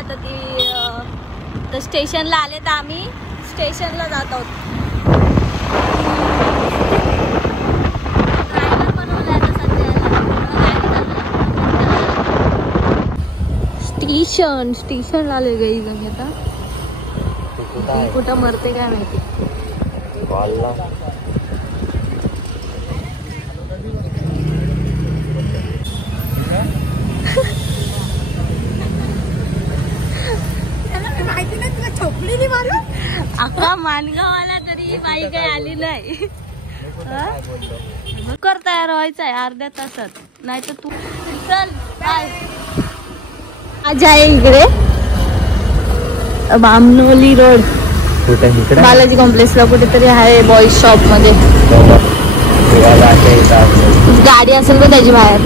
आता ती तर स्टेशनला आले तर आम्ही स्टेशनला जात आहोत. ड्रायव्हर बनवलाय आता सध्या. स्टेशनला आले गाईज आम्ही आता. कुठं मरते काय माहिती. अख्खा मानगाव आला तरी बाई काही आली नाही. कर तयार व्हायचं आहे अर्ध्या तासात, नाही तर तू चल. आज आहे इकडे बामनोली रोड बालाजी कॉम्प्लेक्सला कुठेतरी आहे बॉईज शॉप मध्ये. गाडी असेल का त्याची बाहेर.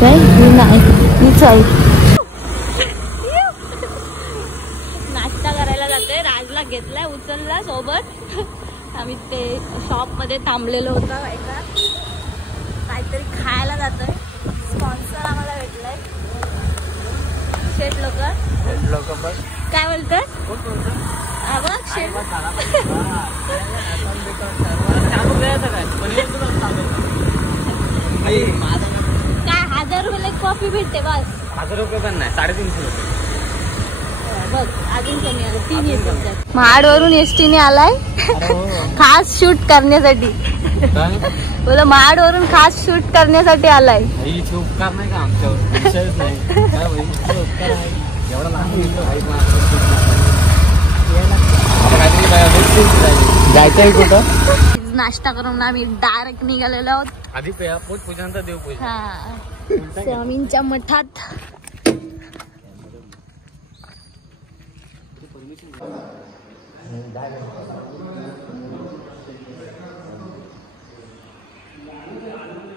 काय नाही नाश्ता करायला जातोय. राजला घेतलाय उचलला सोबत. आम्ही ते शॉप मध्ये थांबलेलो होतो. एका काहीतरी खायला जातोय. स्पॉन्सर आम्हाला भेटलाय शेट लोक काय बोलतोय शेट. काय 1000 रुपये कॉफी भेटते बस. 1000 रुपये पण नाही 350 रुपये बघ. अजून कमी आलं 3 येतात. महाडवरून एसटी ने आलाय खास शूट करण्यासाठी. बोला महाडवरून खास शूट करण्यासाठी आलाय. उपकार नाही का आमच्यावर. जायचंय कुठं. नाश्ता करून आम्ही डायरेक्ट निघालेलो आहोत. आधी पोट पूजनंतर देव पूजा. हा स्वामींच्या मठात.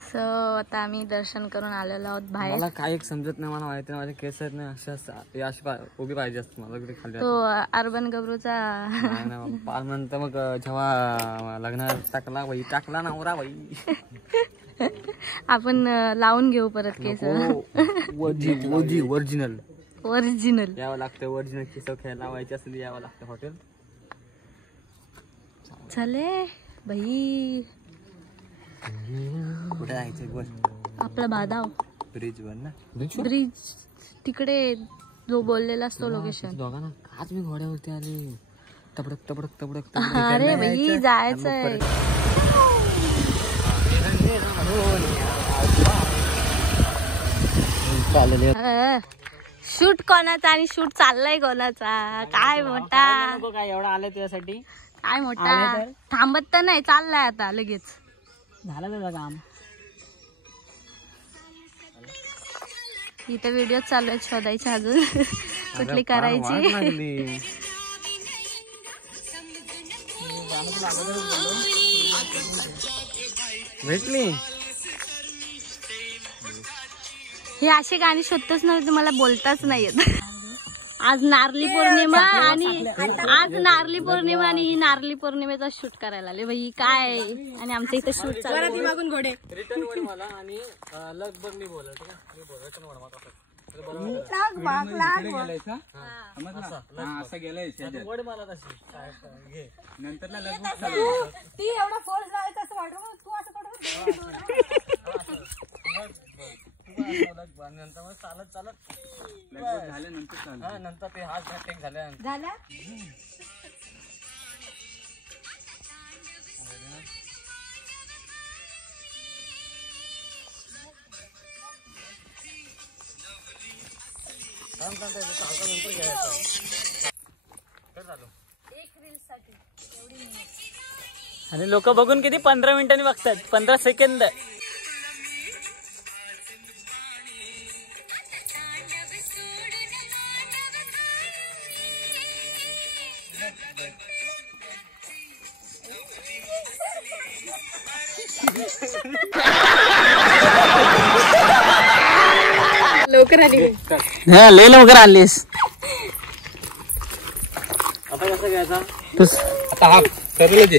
सो आता आम्ही दर्शन करून आलेलो आहोत बाहेर. मला काय एक समजत नाही. मला माहिती नाही माझे केस आहेत ना अशी उभी पाहिजे असते मला इकडे खाली. तो अर्बन गब्रूचा पाल म्हणतं मग जेव्हा लग्न टाकला नवरा बाई आपण लावून घेऊ परत केस. ओरिजिनल यावं लागतं. ओरिजिनल केस खेळायला लावायचे असेल यावं लागतं हॉटेल. चले बाई कुठे जायचंय बोल. आपला बादाव ब्रिज वर ना. ब्रिज तिकडे जो बोललेला असतो लोकेशन. दोघांना आज मी घोड्यावरती आले. तबडक तबडक तबडक. अरे बाई जायचंय. शूट कोणाचा आणि शूट चाललाय कोणाचा. काय मोठा काय एवढा आलाय तुझ्यासाठी. काय मोठा थांबत तर नाही चाललाय आता लगेच. झालं त्याचं काम. इथे व्हिडिओ चालू आहेत शोधायचे अजून कुठली करायची. भेटली हे असे गाणी शोधतच नव्हते. मला बोलताच नाही येत. आज नारली पौर्णिमा आणि ही नारली पौर्णिमेचा शूट करायला आले भाई. काय आणि आमच्या इथे शूट चालू मागून घोडे. नंतर चालत नंतर ते हात टेक झाल्या. आणि लोक बघून किती 15 मिनिटांनी बघतात. 15 सेकंद. लवकर आली. लय लवकर आलीस. आता कसं घ्यायचा. आता हा ठरलं ते.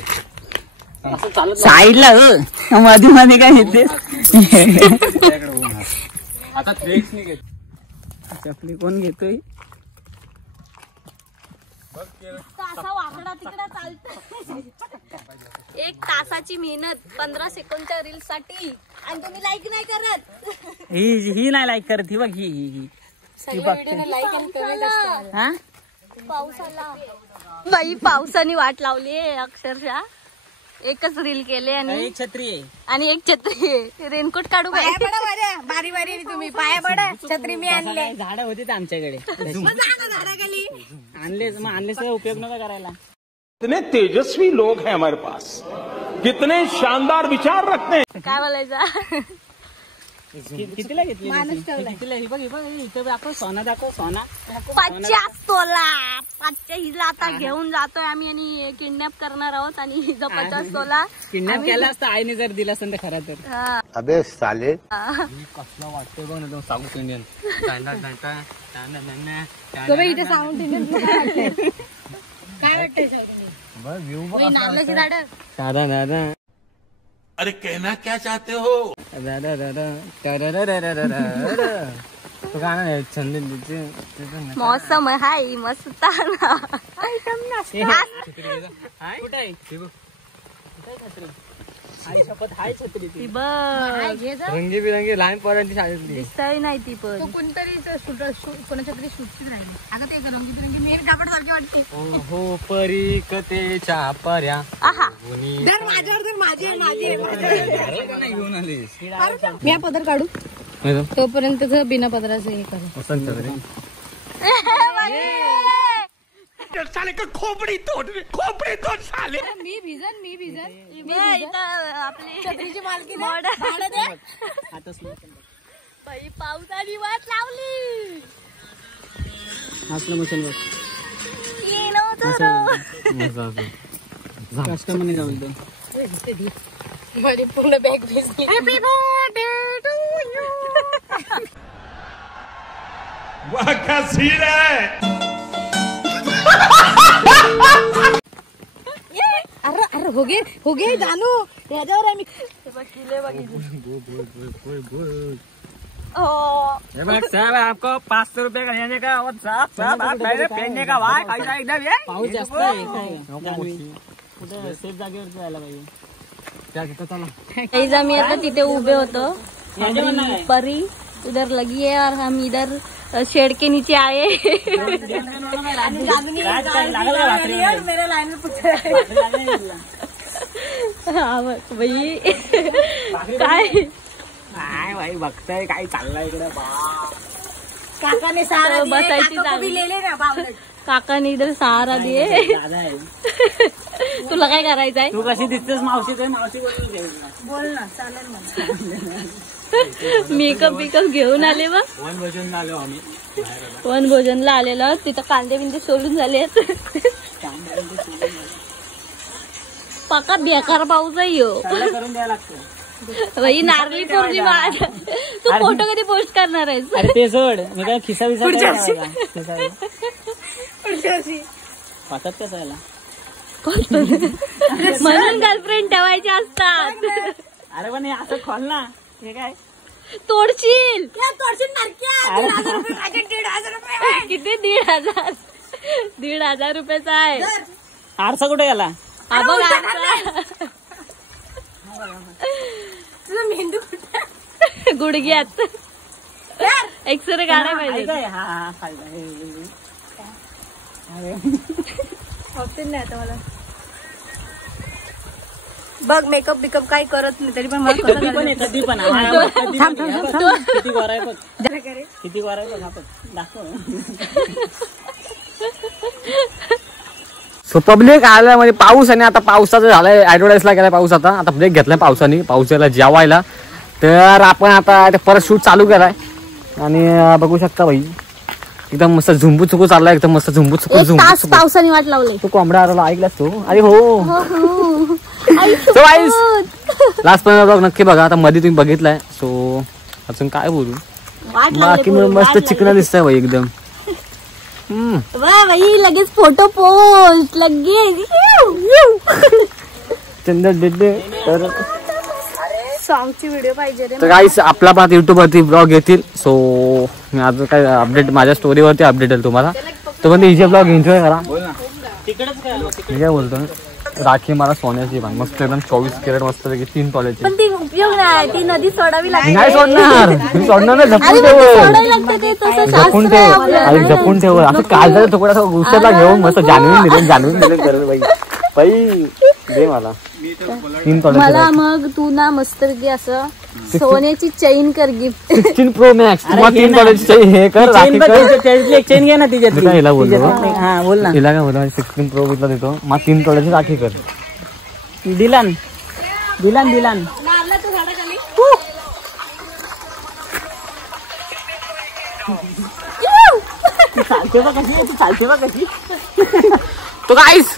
साईडला मध्ये मध्ये काय येते आता ट्रेक्स नाही घेत. चपली कोण घेतोय? तासा वाकडा तिकडा चालतं. 1 तासाची मेहनत 15 सेकंदच्या रील साठी आणि तुम्ही लाईक नाही करत. ही नाही लाईक करत. ही बघ ही हा पावसाला बाई पावसाने वाट लावली अक्षरशः. एकच रील केले आणि एक छत्री आहे आणि एक छत्री आहे. रेनकोट काढू बाई. बारी बारी तुम्ही पाया पडा. छत्री मी आणले. झाडं होती आमच्याकडे झाडाखाली आणलेच उपयोग नका करायला. कितने तेजस्वी लोग हैं हमारे पास, कितने शानदार विचार रखते हैं. काय बोलायचं. कितीला घेतली? कितीला? ही बघ इथं दाखव सोना. दाखव सोना 50 तोला. 5 हिला आता घेऊन जातोय आम्ही आणि किडनॅप करणार आहोत आणि हिचा 50 तोला किडनॅप केला असता आईने जर दिला असतं खरं तर. अबे साले कसला वाटतोय बघ ना साऊथ इंडियन. इथे साऊंड इंडियन काय वाटतंय बघ व्ह्यू बघ. नारळाची झाडं. दादा दादा अरे कहना क्या चाहते हो. दादा दादा तो गाणं छंद. मौसम हाय मस्त. ती बघ रंगीबिरंगी लहान पोरांची शाळेतली दिसतही नाही ती पण. कोणतरी कोणाच्या तरी शूटचीच राहिली. आता ते रंगीबिरंगी मेर कापड सारखे वाटते. हो परी कथेच्या पर्या आहा धर माझ्यावर धर. माझी घेऊन आलीस. मी हा पदर काढू तोपर्यंत बिना पदराचं हे करू. वसंत रे. साले का खोपड़ी तोड़ साले. मी भिजन आपली छत्रीची मालकी बाई पावसाने वाट लावली. हसलं मशीन बघ. कस्टमरने जाऊ माझी पूर्ण बॅग भिजली. वाह क्या सीन है. अरे हो गे जानू ह्याच्यावर आम्ही ये बघ साहब आपको 500 रुपए का लेने का और साहब आप मेरे पहनने का भाई कैसा एकदम ये पाऊस जास्त आहे कुठे सेफ जागेवर जायला पाहिजे. क्या घेतो चला. गाइस आम्ही आता तिथे उभे होतो आणि परी उधर लगी है और हम इधर शेड के नीचे आए. मेरा लाइन में पूछ रहा है. बाई काय काय भाई बघताय काय चाललंय इकडे. काकाने सहारा दिया. बसायची काका को भी ले लेना बावलट. काकाने इधर सहारा दिए. दादा आहे. तुला काय करायचंय. तू कशी दिसतेस मावशी मावशी बोल ना चालेल मला. मेकअप बिकअप घेऊन आले बघ. वनभोजन आलो आम्ही. वनभोजनला आलेलो. तिथं कांदे बिंदे सोलून झाले. पक्का बेकार पाऊस आहे हो. करून द्यायला लागतं. बाई नारळी पौर्णिमा. तू फोटो कधी पोस्ट करणार आहेस. अरे ते सोड. मी काय खिसा पातात कसायला म्हणून गर्लफ्रेंड ठेवायचे असतात. अरे पण असं खोल ना. हे काय तोडशील. किती 1,500. 1,500 रुपयाचा आहे. आरसा कुठे गेला. हा बघ आरसा. तुझा मेंदू गुडघ्यात एक्सरे काढाय पाहिजे. नाही आता मला बघ मेकअप बिकअप काही करत नाही तरी पण मला कधी पण येतात ती पण. किती गोरा आहे बघ. किती गोरा आहे बघ. हा बघ दाखव. सो पब्लिक आल्यामध्ये पाऊस आणि आता पावसाचं झालंय. ऍडव्हर्टाईजला गेलाय पाऊस. आता ब्रेक घेतलाय पावसाने. पावसाला जेवायला. तर आपण आता परत शूट चालू केलाय आणि बघू शकता भाई एकदम मस्त झुंबू चुकू चाललाय. एकदम मस्त झुंबू चुकू झुंबू. पावसाने वाट लावली. तू कोंबडा आला ऐकलास तू. अरे हो लास्ट पर्यंत नक्की बघा. आता मध्ये तुम्ही बघितलाय. सो अजून काय बोलू. बाकी मस्त चिकना दिसतंय भाई एकदम. वा बाई लगेच फोटो पोस्ट लगेच. चंद्र डेडे. तर सॉन्गची व्हिडिओ पाहिजे रे. तर गाईस आपला पण युट्यूब वरती ब्लॉग येतील. सो मी आज काय अपडेट माझ्या स्टोरीवरती अपडेट येईल तुम्हाला. तो पण इजे ब्लॉग एन्जॉय करा. मी काय बोलतो राखी मला सोन्याची बांग मस्त एकदम 24 कॅरेट मस्त पैकी 3 तोळ्याची. पण ती उपयोग नाही, ती नदी सोडावी लागते. नाही सोडणार मी सोडणार नाही. जपून ठेव अरे जपून ठेव. असं काळजाचा तुकडा असं उचलला घेऊन मस्त जाणून दिले करत बाई दे मला 3 तोळ्याची. मला मग तू ना मस्त की असं सोन्याची चेन कर गिफ्ट. 16 Pro Max तुम्हाला 3 तोळ्याची चेन हे कर राखी कर. एक चेन घे ना तिच्यात. हिला बोलतो हा बोल ना. हिला काय बोलतो 16 Pro विकला देतो मग 3 तोळ्याची राखी कर. दिलान दिलान दिलान. चालते बा कशी चालते बा कशी. तो गाईस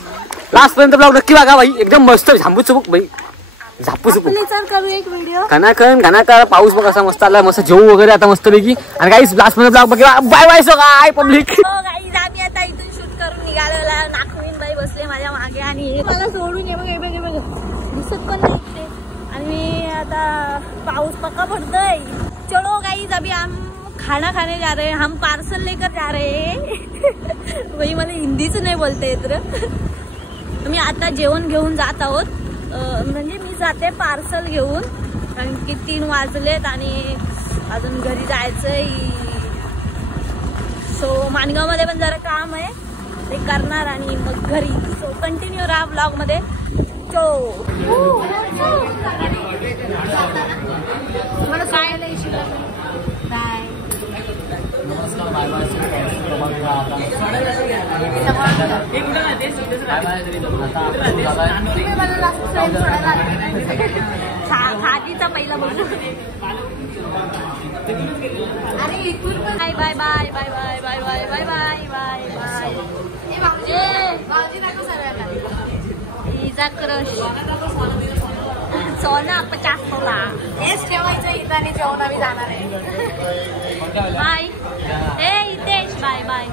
लास्ट पर्यंत ब्लॉग नक्की बघा बाई. एकदम मस्त झांबू चुबूक बाई झापू चुबूक करू एक व्हिडिओ. घनाकर पाऊस बघ कसा मस्त आला. मस्त जेवू वगैरे आता मस्त पैकी. आणि गाईस लास्ट पर्यंत ब्लॉग बघा. बाय बाय सो गाय पब्लिक. आम्ही आता इथून शूट करून निघालेला. नाखवीन बाई बसले माझ्या मागे आणि मला सोडून ये बघ बघ दिसत पण नाही ते. आणि मी आता पाऊस पक्का पडतोय. चलो गाईस अभी हम खाना खाने जा रहे हैं. हम पार्सल लेकर जा रहे हैं. भाई मला हिंदीच नाही बोलता येत रे. मी आता जेवण घेऊन जात आहोत. म्हणजे मी जाते पार्सल घेऊन कारण की 3 वाजलेत आणि अजून घरी जायचंय. सो माणगावमध्ये पण जरा काम आहे ते करणार आणि मग घरी. सो कंटिन्यू राहा ब्लॉग मध्ये. खादीचा पहिला बघू. अरे bye bye bye bye bye bye bye bye bye bye bye. हिचा क्रश सोना 50 तोला. हेच ठेवायचं इथं आणि जेवण आम्ही जाणार आहे. बाय. ए इथेच बाय बाय.